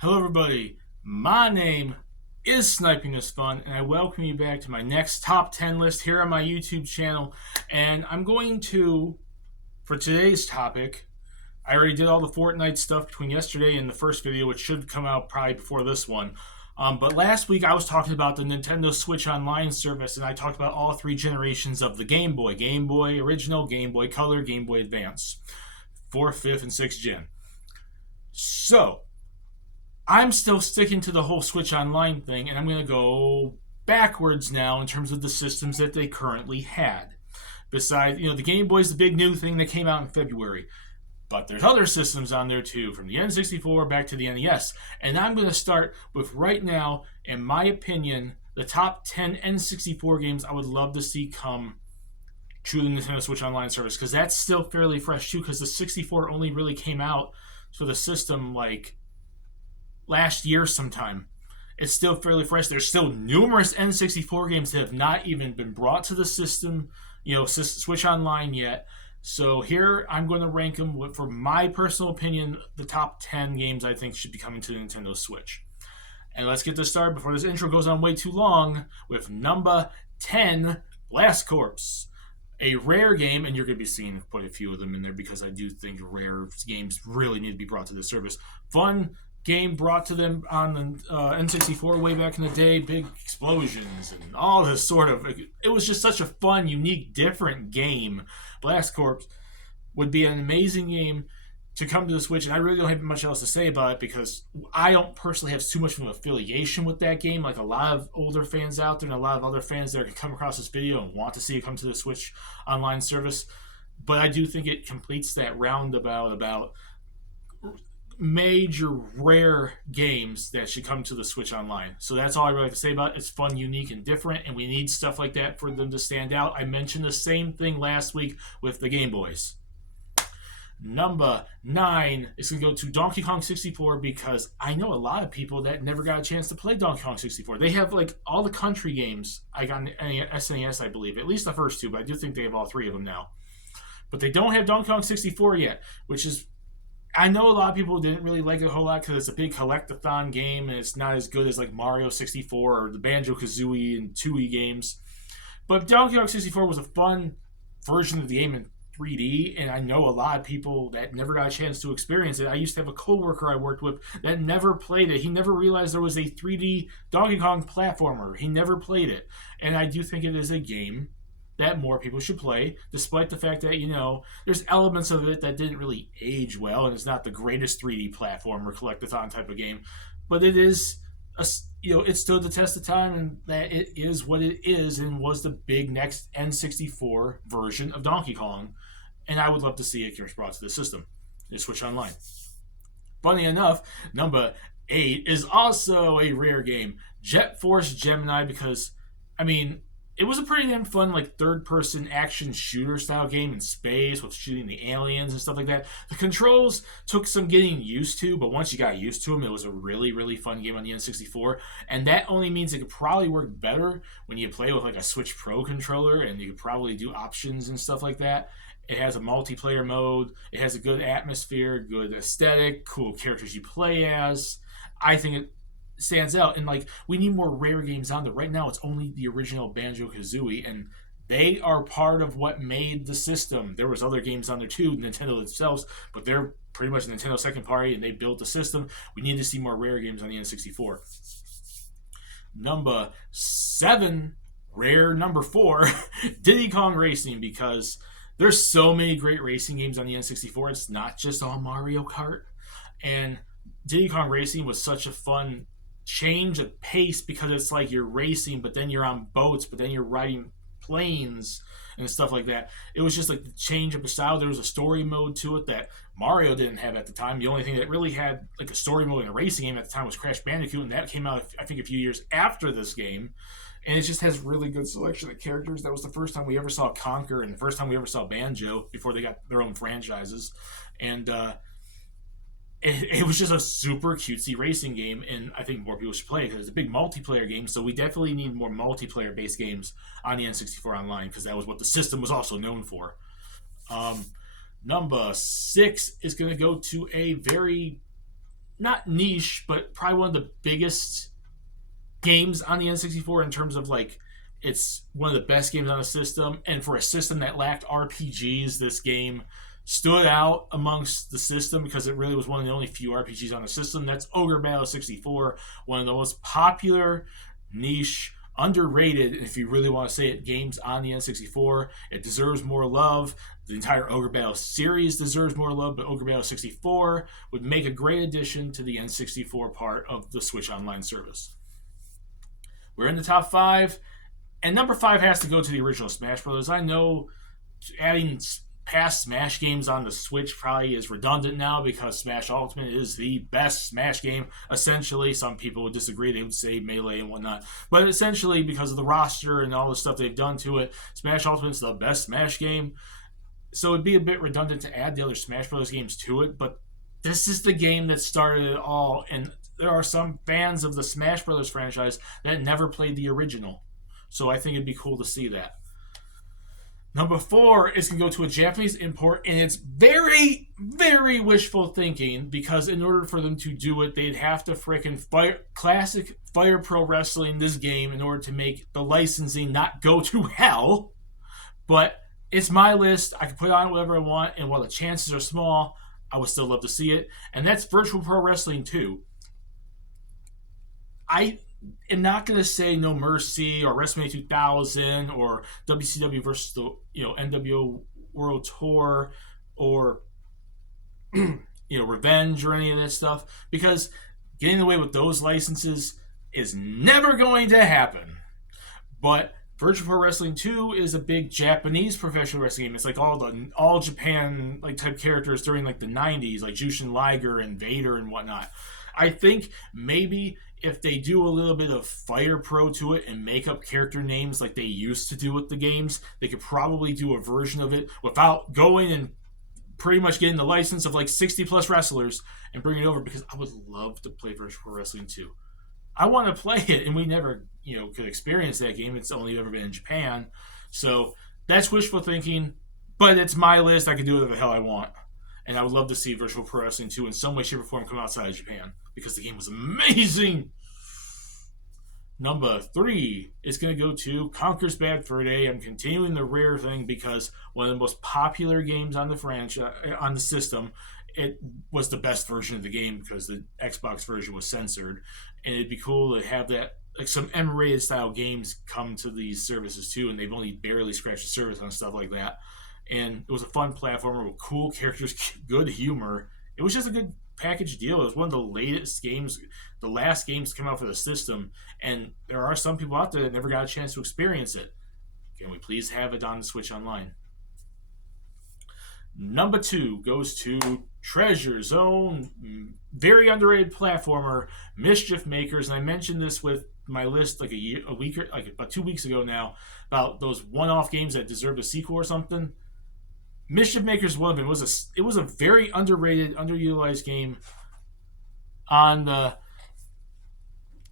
Hello, everybody. My name is Sniping is Fun, and I welcome you back to my next top 10 list here on my YouTube channel. And I'm going to, for today's topic, I already did all the Fortnite stuff between yesterday and the first video, which should come out probably before this one. But last week I was talking about the Nintendo Switch Online service, and I talked about all three generations of the Game Boy: Game Boy Original, Game Boy Color, Game Boy Advance, 4th, 5th, and 6th gen. So, I'm still sticking to the whole Switch Online thing, and I'm going to go backwards now in terms of the systems that they currently had. Besides, the Game Boy is the big new thing that came out in February. But there's other systems on there too, from the N64 back to the NES. And I'm going to start with right now, in my opinion, the top 10 N64 games I would love to see come to the Nintendo Switch Online service, because that's still fairly fresh too, because the 64 only really came out for the system like last year sometime. It's still fairly fresh. There's still numerous N64 games that have not even been brought to the system, Switch Online yet. So here I'm going to rank them with, for my personal opinion, the top 10 games I think should be coming to the Nintendo Switch. And let's get this started before this intro goes on way too long with number 10, Blast Corps. A rare game, and you're going to be seeing quite a few of them in there because I do think rare games really need to be brought to the service. Fun game brought to them on the N64 way back in the day, big explosions and all this sort of. It was just such a fun, unique, different game. Blast Corps would be an amazing game to come to the Switch, and I really don't have much else to say about it because I don't personally have too much of an affiliation with that game, like a lot of older fans out there and a lot of other fans that can come across this video and want to see it come to the Switch Online service. But I do think it completes that roundabout about major rare games that should come to the Switch Online. So that's all I really have to say about it. It's fun, unique, and different, and we need stuff like that for them to stand out. I mentioned the same thing last week with the Game Boys. Number 9 is going to go to Donkey Kong 64 because I know a lot of people that never got a chance to play Donkey Kong 64. They have like all the country games I got in SNES, I believe, at least the first two, but I do think they have all three of them now. But they don't have Donkey Kong 64 yet, which is, I know a lot of people didn't really like it a whole lot because it's a big collectathon game and it's not as good as like Mario 64 or the Banjo-Kazooie and Tooie games. But Donkey Kong 64 was a fun version of the game in 3D, and I know a lot of people that never got a chance to experience it. I used to have a coworker I worked with that never played it. He never realized there was a 3D Donkey Kong platformer. He never played it. And I do think it is a game that more people should play, despite the fact that, there's elements of it that didn't really age well, and it's not the greatest 3D platformer collectathon type of game. But it is, it stood the test of time, and that it is what it is, and was the big next N64 version of Donkey Kong. And I would love to see it get brought to the system, the Switch Online. Funny enough, number 8 is also a rare game, Jet Force Gemini, because, it was a pretty damn fun, like, third-person action shooter style game in space with shooting the aliens and stuff like that. The controls took some getting used to, but once you got used to them, it was a really, really fun game on the N64. And that only means it could probably work better when you play with, like, a Switch Pro controller, and you could probably do options and stuff like that. It has a multiplayer mode. It has a good atmosphere, good aesthetic, cool characters you play as. I think it stands out, and like, we need more rare games on there. Right now it's only the original Banjo-Kazooie, and they are part of what made the system. There was other games on there too, Nintendo themselves, but they're pretty much Nintendo's second party, and they built the system. We need to see more rare games on the N64. Number 7, rare number 4, Diddy Kong Racing, because there's so many great racing games on the N64. It's not just all Mario Kart, and Diddy Kong Racing was such a fun change of pace because it's like you're racing, but then you're on boats, but then you're riding planes and stuff like that. It was just like the change of the style. There was a story mode to it that Mario didn't have at the time. The only thing that really had like a story mode in a racing game at the time was Crash Bandicoot, and that came out, I think, a few years after this game. And it just has really good selection of characters. That was the first time we ever saw Conker, and the first time we ever saw Banjo before they got their own franchises. And it was just a super cutesy racing game, and I think more people should play it because it's a big multiplayer game. So we definitely need more multiplayer-based games on the N64 Online because that was what the system was also known for. Number 6 is going to go to a very not niche, but probably one of the biggest games on the N64 in terms of like it's one of the best games on the system. And for a system that lacked RPGs, this game stood out amongst the system because it really was one of the only few RPGs on the system. That's Ogre Battle 64, one of the most popular, niche, underrated, if you really want to say it, games on the N64. It deserves more love. The entire Ogre Battle series deserves more love, but Ogre Battle 64 would make a great addition to the N64 part of the Switch Online service. We're in the top 5, and number 5 has to go to the original Smash Brothers. I know adding past Smash games on the Switch probably is redundant now because Smash Ultimate is the best Smash game. Essentially, some people would disagree. They would say Melee and whatnot. But essentially, because of the roster and all the stuff they've done to it, Smash Ultimate is the best Smash game. So it'd be a bit redundant to add the other Smash Bros. Games to it. But this is the game that started it all. And there are some fans of the Smash Brothers franchise that never played the original. So I think it'd be cool to see that. Number 4 is going to go to a Japanese import, and it's very, very wishful thinking because in order for them to do it, they'd have to frickin' classic Fire Pro Wrestling this game in order to make the licensing not go to hell. But it's my list. I can put on whatever I want, and while the chances are small, I would still love to see it. And that's Virtual Pro Wrestling 2. I am not going to say No Mercy or WrestleMania 2000 or WCW versus the NWO World Tour or Revenge or any of that stuff because getting away with those licenses is never going to happen. But Virtual Pro Wrestling 2 is a big Japanese professional wrestling game. It's like all Japan like type characters during like the 90s, like Jushin Liger and Vader and whatnot. I think maybe if they do a little bit of Fire Pro to it and make up character names like they used to do with the games, they could probably do a version of it without going and pretty much getting the license of like 60 plus wrestlers and bring it over because I would love to play Virtual Pro Wrestling 2. I want to play it, and we never, could experience that game. It's only ever been in Japan. So that's wishful thinking, but it's my list. I can do whatever the hell I want. And I would love to see Virtual Pro Wrestling 2 in some way, shape, or form come outside of Japan because the game was amazing. Number 3 is going to go to Conker's Bad Fur Day. I'm continuing the rare thing because one of the most popular games on the franchise, on the system, it was the best version of the game because the Xbox version was censored. And it'd be cool to have that, like some M-rated style games come to these services too, and they've only barely scratched the surface on stuff like that. And it was a fun platformer with cool characters, good humor. It was just a good package deal. It was one of the latest games, the last games to come out for the system, and there are some people out there that never got a chance to experience it. Can we please have it on the Switch Online? Number 2 goes to Treasure Zone, very underrated platformer, Mischief Makers, and I mentioned this with my list like about 2 weeks ago now about those one-off games that deserved a sequel or something. Mischief Makers one of them. It was a very underrated, underutilized game on the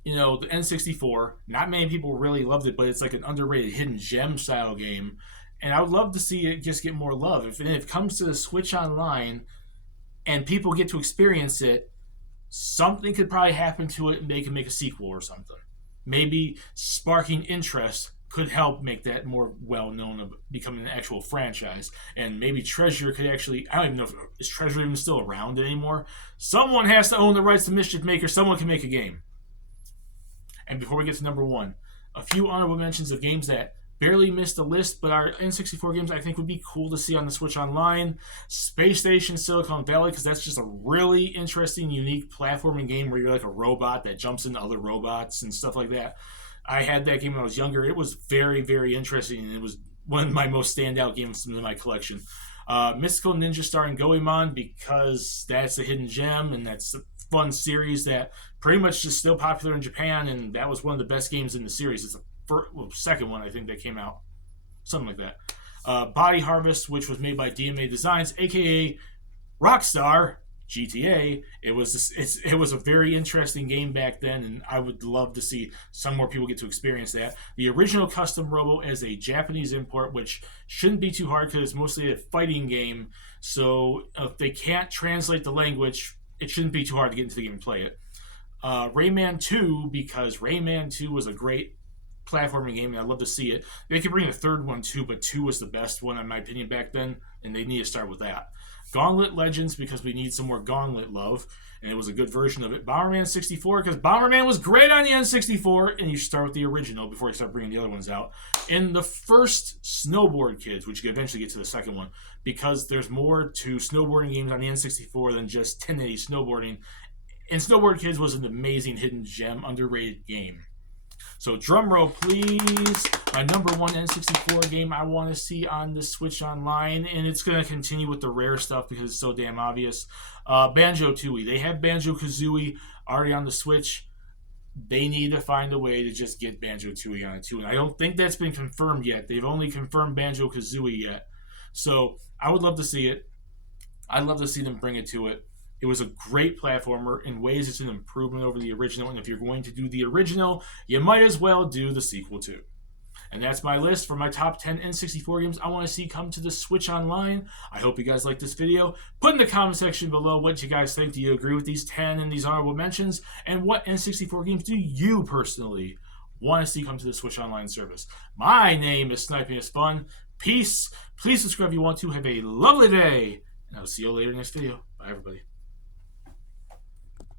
the N64. Not many people really loved it, but it's like an underrated hidden gem style game. And I would love to see it just get more love. If it comes to the Switch Online and people get to experience it, something could probably happen to it and they can make a sequel or something. Maybe sparking interest could help make that more well-known of becoming an actual franchise. And maybe Treasure could actually, I don't even know, is Treasure even still around anymore? Someone has to own the rights to Mischief Maker. Someone can make a game. And before we get to number 1, a few honorable mentions of games that barely missed the list, but our N64 games I think would be cool to see on the Switch Online. Space Station Silicon Valley, because that's just a really interesting, unique platforming game where you're like a robot that jumps into other robots and stuff like that. I had that game when I was younger. It was very, very interesting, and it was one of my most standout games in my collection. Mystical Ninja starring Goemon, because that's a hidden gem, and that's a fun series that pretty much is still popular in Japan, and that was one of the best games in the series. It's the second one, I think, that came out. Something like that. Body Harvest, which was made by DMA Designs, a.k.a. Rockstar GTA. It was a very interesting game back then, and I would love to see some more people get to experience that. The original Custom Robo as a Japanese import, which shouldn't be too hard because it's mostly a fighting game. So if they can't translate the language, it shouldn't be too hard to get into the game and play it. Rayman 2, because Rayman 2 was a great platforming game, and I'd love to see it. They could bring a third one too, but 2 was the best one, in my opinion, back then, and they need to start with that. Gauntlet Legends, because we need some more Gauntlet love, and it was a good version of it. Bomberman 64, because Bomberman was great on the N64, and you should start with the original before you start bringing the other ones out. And the first Snowboard Kids, which you can eventually get to the second one, because there's more to snowboarding games on the N64 than just 1080 snowboarding. And Snowboard Kids was an amazing hidden gem, underrated game. So drum roll, please. My number one N64 game I want to see on the Switch Online, and it's going to continue with the rare stuff because it's so damn obvious. Banjo-Tooie. They have Banjo-Kazooie already on the Switch. They need to find a way to just get Banjo-Tooie on it too. And I don't think that's been confirmed yet. They've only confirmed Banjo-Kazooie yet. So I would love to see it. I'd love to see them bring it to it. It was a great platformer. In ways, it's an improvement over the original. And if you're going to do the original, you might as well do the sequel too. And that's my list for my top 10 N64 games I want to see come to the Switch Online. I hope you guys like this video. Put in the comment section below what you guys think. Do you agree with these 10 and these honorable mentions? And what N64 games do you personally want to see come to the Switch Online service? My name is Sniping is Fun. Peace. Please subscribe if you want to. Have a lovely day. And I'll see you later in this video. Bye, everybody.